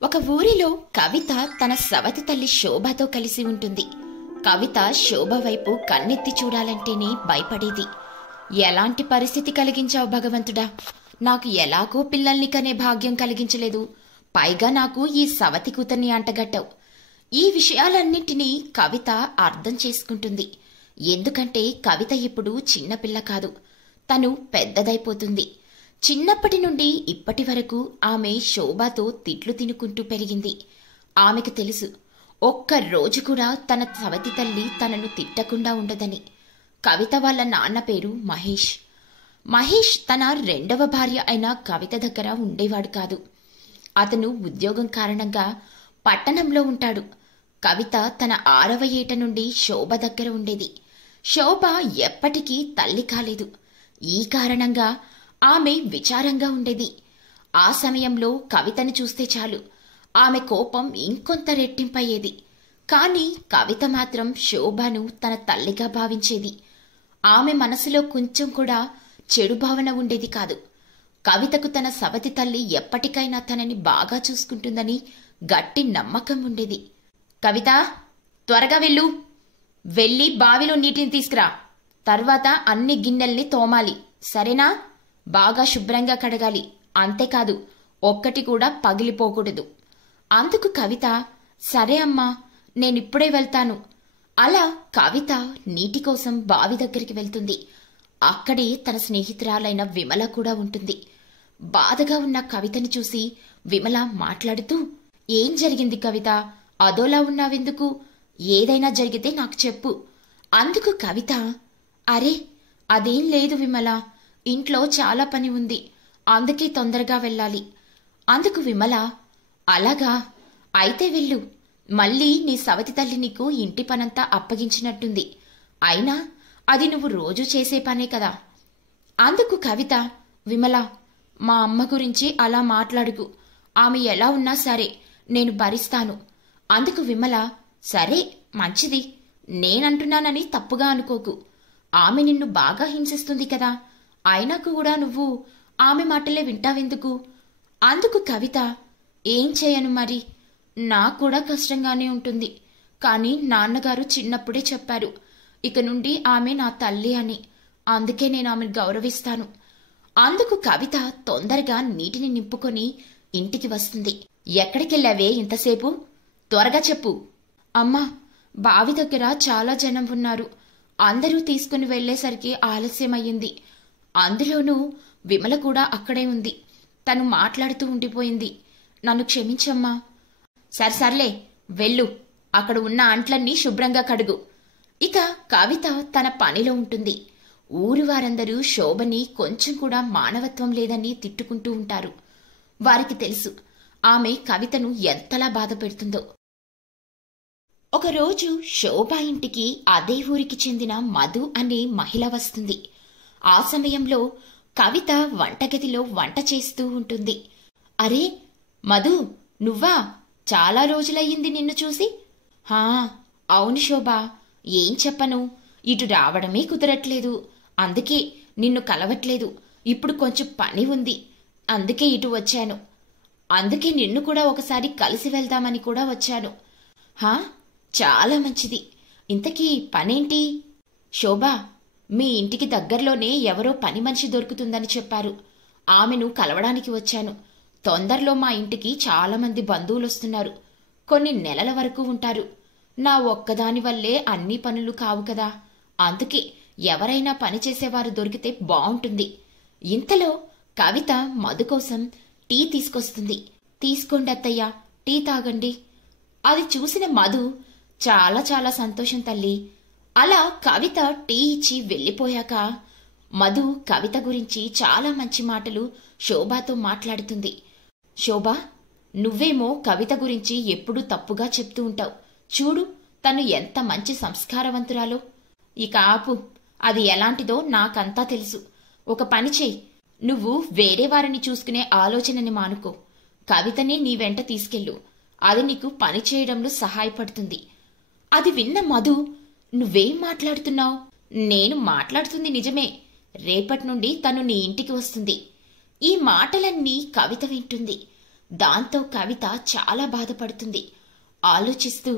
ఒక ఊరిలో కవిత తన సవతి తల్లి శోభతో కలిసి ఉంటుంది. కవిత శోభ వైపు కన్నెత్తి చూడాలంటేనే భయపడేది. ఎలాంటి పరిస్థితి కలిగించావు భగవంతుడా, నాకు ఎలాగో పిల్లల్ని కనే భాగ్యం కలిగించలేదు, పైగా నాకు ఈ సవతి కూతుర్ని అంటగట్టావు. ఈ విషయాలన్నింటినీ కవిత అర్థం చేసుకుంటుంది. ఎందుకంటే కవిత ఇప్పుడు చిన్నపిల్ల కాదు, తను పెద్దదైపోతుంది. చిన్నప్పటి నుండి ఇప్పటి వరకు ఆమె శోభతో తిట్లు తినుకుంటూ పెరిగింది. ఆమెకు తెలుసు, ఒక్కరోజు కూడా తన సవతి తల్లి తనను తిట్టకుండా ఉండదని. కవిత వాళ్ళ నాన్న పేరు మహేష్. మహేష్ తన రెండవ భార్య అయిన కవిత దగ్గర ఉండేవాడు కాదు. అతను ఉద్యోగం కారణంగా పట్టణంలో ఉంటాడు. కవిత తన 6వ ఏట నుండి శోభ దగ్గర ఉండేది. శోభ ఎప్పటికీ తల్లి కాలేదు. ఈ కారణంగా ఆమె విచారంగా ఉండేది. ఆ సమయంలో కవితను చూస్తే చాలు ఆమె కోపం ఇంకొంత రెట్టింపయ్యేది. కాని కవిత మాత్రం శోభను తన తల్లిగా భావించేది. ఆమె మనసులో కొంచెం కూడా చెడు భావన ఉండేది కాదు. కవితకు తన సవతి తల్లి ఎప్పటికైనా తనని బాగా చూసుకుంటుందని గట్టి నమ్మకం ఉండేది. కవిత, త్వరగా వెళ్ళు, వెళ్ళి బావిలో నీటిని తీసుకురా, తర్వాత అన్ని గిన్నెల్ని తోమాలి, సరేనా? బాగా శుభ్రంగా కడగాలి, అంతేకాదు ఒక్కటి కూడా పగిలిపోకూడదు. అందుకు కవిత, సరే అమ్మా, నేనిప్పుడే వెళ్తాను. అలా కవిత నీటి కోసం బావి దగ్గరికి వెళ్తుంది. అక్కడే తన స్నేహితురాలైన విమల కూడా ఉంటుంది. బాధగా ఉన్న కవితని చూసి విమల మాట్లాడుతూ, ఏం జరిగింది కవిత, అదోలా ఉన్నావెందుకు? ఏదైనా జరిగితే నాకు చెప్పు. అందుకు కవిత, అరే అదేం లేదు విమల, ఇంట్లో చాలా పని ఉంది, అందుకే తొందరగా వెళ్ళాలి. అందుకు విమల, అలాగా, అయితే వెళ్ళు, మళ్ళీ నీ సవతి తల్లి నీకు ఇంటి పనంతా అప్పగించినట్టుంది, అయినా అది నువ్వు రోజు చేసే పనే కదా. అందుకు కవిత, విమల, మా అమ్మ గురించి అలా మాట్లాడుకు, ఆమె ఎలా ఉన్నా సరే నేను భరిస్తాను. అందుకు విమల, సరే మంచిది, నేనంటున్నానని తప్పుగా అనుకోకు, ఆమె నిన్ను బాగా హింసిస్తుంది కదా, అయినా కూడా నువ్వు ఆమె మాటలే వింటావెందుకు? అందుకు కవిత, ఏం చేయను మరి, నాకు కూడా కష్టంగానే ఉంటుంది, కానీ నాన్నగారు చిన్నప్పుడే చెప్పారు, ఇక నుండి ఆమె నా తల్లి అని, అందుకే నేను ఆమెను గౌరవిస్తాను. అందుకు కవిత తొందరగా నీటిని నింపుకొని ఇంటికి వస్తుంది. ఎక్కడికెళ్ళావే ఇంతసేపు, త్వరగా చెప్పు. అమ్మా, బావి దగ్గర చాలా జనం ఉన్నారు, అందరూ తీసుకుని వెళ్లేసరికి ఆలస్యమయ్యింది, అందులోనూ విమల కూడా అక్కడే ఉంది, తను మాట్లాడుతూ ఉండిపోయింది, నన్ను క్షమించమ్మా. సర్లే వెళ్ళు, అక్కడ ఉన్న అంట్లన్నీ శుభ్రంగా కడుగు. ఇక కవిత తన పనిలో ఉంటుంది. ఊరు వారందరూ శోభని కొంచెం కూడా మానవత్వం లేదని తిట్టుకుంటూ ఉంటారు. వారికి తెలుసు ఆమె కవితను ఎంతలా బాధ పెడుతుందో. ఒకరోజు శోభ ఇంటికి అదే ఊరికి చెందిన మధు అనే మహిళ వస్తుంది. ఆ సమయంలో కవిత వంటగదిలో వంట చేస్తూ ఉంటుంది. అరే మధు, నువ్వా? చాలా రోజులయ్యింది నిన్ను చూసి. హా అవును శోభ, ఏం చెప్పను, ఇటు రావడమే కుదరట్లేదు, అందుకే నిన్ను కలవట్లేదు. ఇప్పుడు కొంచెం పని ఉంది, అందుకే ఇటు వచ్చాను. అందుకే నిన్ను కూడా ఒకసారి కలిసి వెళ్దామని కూడా వచ్చాను. హా, చాలా మంచిది. ఇంతకీ పనేంటి? శోభ, మీ ఇంటికి దగ్గరలోనే ఎవరో పని మనిషి దొరుకుతుందని చెప్పారు, ఆమెను కలవడానికి వచ్చాను. తొందరలో మా ఇంటికి చాలా మంది బంధువులు వస్తున్నారు, కొన్ని నెలల వరకు ఉంటారు. నా ఒక్కదాని వల్లే అన్ని పనులు కావు కదా, అందుకే ఎవరైనా పని చేసేవారు దొరికితే బావుంటుంది. ఇంతలో కవిత మధు కోసం టీ తీసుకొస్తుంది. తీసుకోండి అత్తయ్య, టీ తాగండి. అది చూసిన మధు, చాలా చాలా సంతోషం తల్లి. అలా కవిత టీ ఇచ్చి వెళ్ళిపోయాక మధు కవిత గురించి చాలా మంచి మాటలు శోభతో మాట్లాడుతుంది. శోభ, నువ్వేమో కవిత గురించి ఎప్పుడూ తప్పుగా చెప్తూ ఉంటావు, చూడు తను ఎంత మంచి సంస్కారవంతురాలో. ఇక ఆపు, అది ఎలాంటిదో నాకంతా తెలుసు. ఒక పని చెయ్యి, నువ్వు వేరే వారిని చూసుకునే ఆలోచనని మానుకో, కవితని నీ వెంట తీసుకెళ్ళు, అది నీకు పని చేయడంలో సహాయపడుతుంది. అది విన్న మధు, నువ్వేం మాట్లాడుతున్నావు? నేను మాట్లాడుతుంది నిజమే, రేపటి నుండి తను నీ ఇంటికి వస్తుంది. ఈ మాటలన్నీ కవిత వింటుంది. దాంతో కవిత చాలా బాధపడుతుంది. ఆలోచిస్తూ,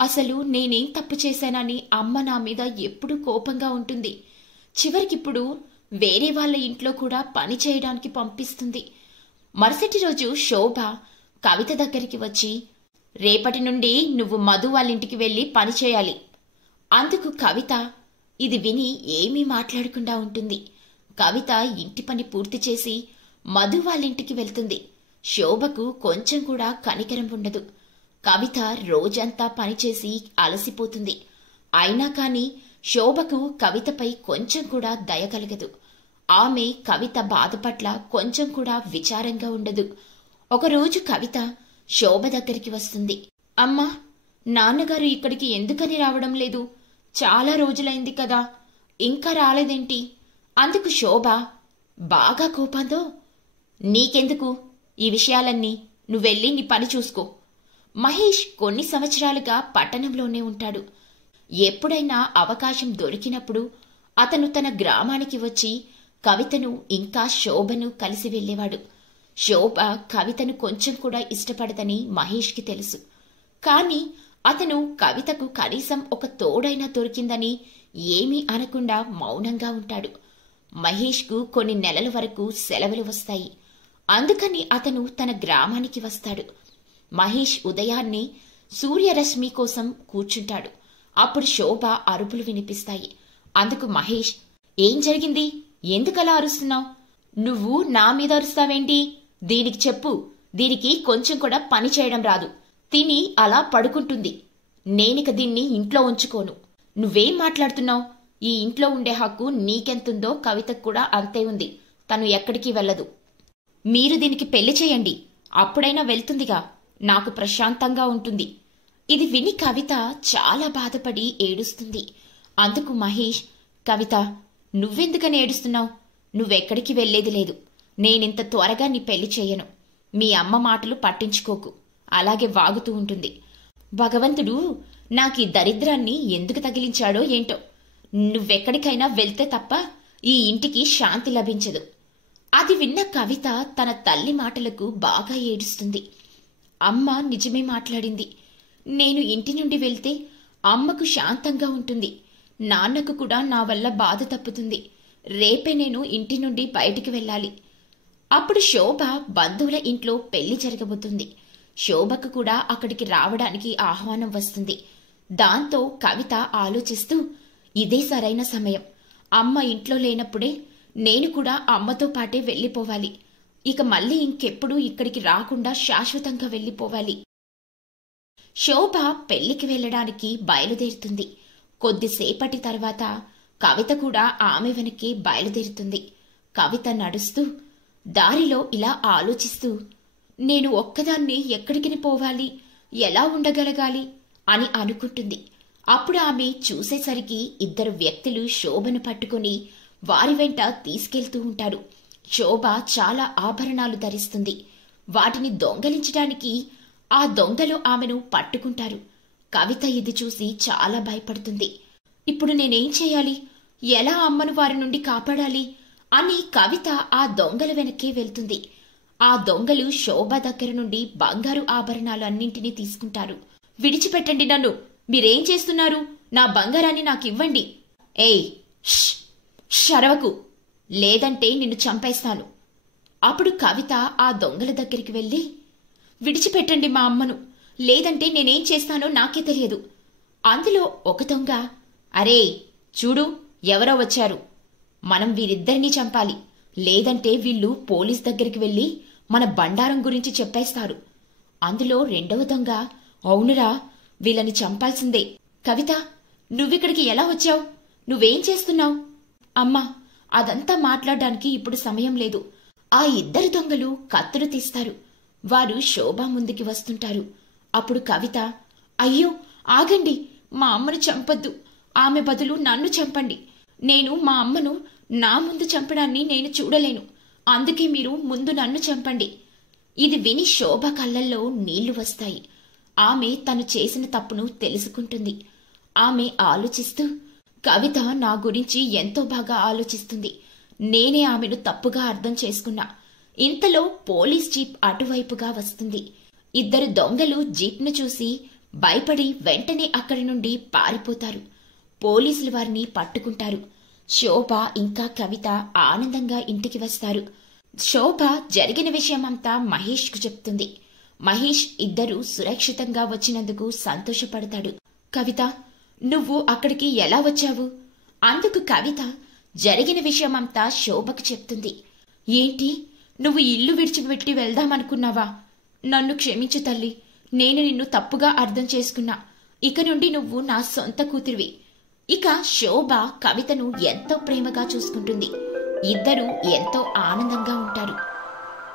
అసలు నేనేం తప్పు చేశానని అమ్మ నా మీద ఎప్పుడూ కోపంగా ఉంటుంది. చివరికిప్పుడు వేరే వాళ్ళ ఇంట్లో కూడా పని చేయడానికి పంపిస్తుంది. మరుసటి రోజు శోభ కవిత దగ్గరికి వచ్చి, రేపటి నుండి నువ్వు మధు వాళ్ళింటికి వెళ్ళి పని చేయాలి. అందుకు కవిత ఇది విని ఏమీ మాట్లాడకుండా ఉంటుంది. కవిత ఇంటి పని పూర్తి చేసి మధు వాళ్ళింటికి వెళ్తుంది. శోభకు కొంచెం కూడా కనికరం ఉండదు. కవిత రోజంతా పనిచేసి అలసిపోతుంది. అయినా కాని శోభకు కవితపై కొంచెం కూడా దయ కలగదు. ఆమె కవిత బాధ పట్ల కొంచెం కూడా విచారంగా ఉండదు. ఒకరోజు కవిత శోభ దగ్గరికి వస్తుంది. అమ్మా, నాన్నగారు ఇక్కడికి ఎందుకని రావడం లేదు? చాలా రోజులైంది కదా, ఇంకా రాలేదేంటి? అందుకు శోభ బాగా కోపంతో, నీకెందుకు ఈ విషయాలన్నీ, నువ్వెళ్ళి నీ పని చూసుకో. మహేష్ కొన్ని సంవత్సరాలుగా పట్టణంలోనే ఉంటాడు. ఎప్పుడైనా అవకాశం దొరికినప్పుడు అతను తన గ్రామానికి వచ్చి కవితను ఇంకా శోభను కలిసి వెళ్లేవాడు. శోభ కవితను కొంచెం కూడా ఇష్టపడదని మహేష్కి తెలుసు. కాని అతను కవితకు కనీసం ఒక తోడైనా దొరికిందని ఏమీ అనకుండా మౌనంగా ఉంటాడు. మహేష్కు కొన్ని నెలల వరకు సెలవులు వస్తాయి. అందుకని అతను తన గ్రామానికి వస్తాడు. మహేష్ ఉదయాన్నే సూర్యరశ్మి కోసం కూర్చుంటాడు. అప్పుడు శోభ అరుపులు వినిపిస్తాయి. అందుకు మహేష్, ఏం జరిగింది? ఎందుకలా అరుస్తున్నావు? నువ్వు నా మీద అరుస్తావేంటి? దీనికి చెప్పు. దీనికి కొంచెం కూడా పని చేయడం రాదు. తిని అలా పడుకుంటుంది. నేనిక దీన్ని ఇంట్లో ఉంచుకోను. నువ్వేం మాట్లాడుతున్నావు? ఈ ఇంట్లో ఉండే హక్కు నీకెంతుందో కవితకు కూడా అంతే ఉంది. తను ఎక్కడికి వెళ్ళదు. మీరు దీనికి పెళ్లి చేయండి, అప్పుడైనా వెళ్తుందిగా. నాకు ప్రశాంతంగా ఉంటుంది. ఇది విని కవిత చాలా బాధపడి ఏడుస్తుంది. అందుకు మహేష్, కవిత, నువ్వెందుకని ఏడుస్తున్నావు? నువ్వెక్కడికి వెళ్లేది లేదు. నేనింత త్వరగా నీ పెళ్లి చేయను. మీ అమ్మ మాటలు పట్టించుకోకు. అలాగే వాగుతూ ఉంటుంది. భగవంతుడు నాకీ దరిద్రాన్ని ఎందుకు తగిలించాడో ఏంటో. నువ్వెక్కడికైనా వెళ్తే తప్ప ఈ ఇంటికి శాంతి లభించదు. అది విన్న కవిత తన తల్లి మాటలకు బాగా ఏడుస్తుంది. అమ్మ నిజమే మాట్లాడింది. నేను ఇంటి నుండి వెళ్తే అమ్మకు శాంతంగా ఉంటుంది. నాన్నకు కూడా నా వల్ల బాధ తప్పుతుంది. రేపే నేను ఇంటి నుండి బయటికి వెళ్ళాలి. అప్పుడు శోభ బంధువుల ఇంట్లో పెళ్లి జరగబోతుంది. శోభకు కూడా అక్కడికి రావడానికి ఆహ్వానం వస్తుంది. దాంతో కవిత ఆలోచిస్తూ, ఇదే సరైన సమయం. అమ్మ ఇంట్లో లేనప్పుడే నేను కూడా అమ్మతో పాటే వెళ్లిపోవాలి. ఇక మళ్ళీ ఇంకెప్పుడూ ఇక్కడికి రాకుండా శాశ్వతంగా వెళ్లిపోవాలి. శోభ పెళ్లికి వెళ్లడానికి బయలుదేరుతుంది. కొద్దిసేపటి తర్వాత కవిత కూడా ఆమె వెనక్కి బయలుదేరుతుంది. కవిత నడుస్తూ దారిలో ఇలా ఆలోచిస్తూ, నేను ఒక్కదాన్ని ఎక్కడికి పోవాలి, ఎలా ఉండగలగాలి అని అనుకుంటుంది. అప్పుడు ఆమె చూసేసరికి ఇద్దరు వ్యక్తులు శోభను పట్టుకుని వారి వెంట తీసుకెళ్తూ ఉంటారు. శోభ చాలా ఆభరణాలు ధరిస్తుంది. వాటిని దొంగలించడానికి ఆ దొంగలు ఆమెను పట్టుకుంటారు. కవిత ఇది చూసి చాలా భయపడుతుంది. ఇప్పుడు నేనేం చేయాలి? ఎలా అమ్మను వారి నుండి కాపాడాలి అని కవిత ఆ దొంగల వెనక్కి వెళ్తుంది. ఆ దొంగలు శోభ దగ్గర నుండి బంగారు ఆభరణాలు అన్నింటినీ తీసుకుంటారు. విడిచిపెట్టండి నన్ను! మీరేం చేస్తున్నారు? నా బంగారాన్ని నాకివ్వండి! ఏయ్, షరవకు, లేదంటే నిన్ను చంపేస్తాను. అప్పుడు కవిత ఆ దొంగల దగ్గరికి వెళ్ళి, విడిచిపెట్టండి మా అమ్మను, లేదంటే నేనేం చేస్తానో నాకే తెలియదు. అందులో ఒక దొంగ, అరే చూడు, ఎవరో వచ్చారు. మనం వీరిద్దరినీ చంపాలి, లేదంటే వీళ్ళు పోలీస్ దగ్గరికి వెళ్ళి మన బండారం గురించి చెప్పేస్తారు. అందులో రెండవ దొంగ, అవునురా, వీళ్ళని చంపాల్సిందే. కవిత, నువ్విక్కడికి ఎలా వచ్చావు? నువ్వేం చేస్తున్నావు? అమ్మా, అదంతా మాట్లాడడానికి ఇప్పుడు సమయం లేదు. ఆ ఇద్దరు దొంగలు కత్తులు తీస్తారు. వారు శోభ ముందుకి వస్తుంటారు. అప్పుడు కవిత, అయ్యో ఆగండి, మా అమ్మను చంపొద్దు. ఆమె బదులు నన్ను చంపండి. నేను మా అమ్మను నా ముందు చంపడాన్ని నేను చూడలేను. అందుకే మీరు ముందు నన్ను చంపండి. ఇది విని శోభ కళ్ళల్లో నీళ్లు వస్తాయి. ఆమె తను చేసిన తప్పును తెలుసుకుంటుంది. ఆమె ఆలోచిస్తూ, కవిత నా గురించి ఎంతో బాగా ఆలోచిస్తుంది. నేనే ఆమెను తప్పుగా అర్థం చేసుకున్నా. ఇంతలో పోలీస్ జీప్ అటువైపుగా వస్తుంది. ఇద్దరు దొంగలు జీప్ను చూసి భయపడి వెంటనే అక్కడి నుండి పారిపోతారు. పోలీసులు వారిని పట్టుకుంటారు. శోభ ఇంకా కవిత ఆనందంగా ఇంటికి వస్తారు. శోభ జరిగిన విషయమంతా మహేష్కు చెప్తుంది. మహేష్ ఇద్దరు సురక్షితంగా వచ్చినందుకు సంతోషపడతాడు. కవిత, నువ్వు అక్కడికి ఎలా వచ్చావు? అందుకు కవిత జరిగిన విషయమంతా శోభకు చెప్తుంది. ఏంటి, నువ్వు ఇల్లు విడిచిపెట్టి వెళ్దామనుకున్నావా? నన్ను క్షమించు తల్లి, నేను నిన్ను తప్పుగా అర్థం చేసుకున్నా. ఇక నుండి నువ్వు నా సొంత కూతురివి. ఇక శోభ కవితను ఎంతో ప్రేమగా చూసుకుంటుంది. ఇద్దరూ ఎంతో ఆనందంగా ఉంటారు.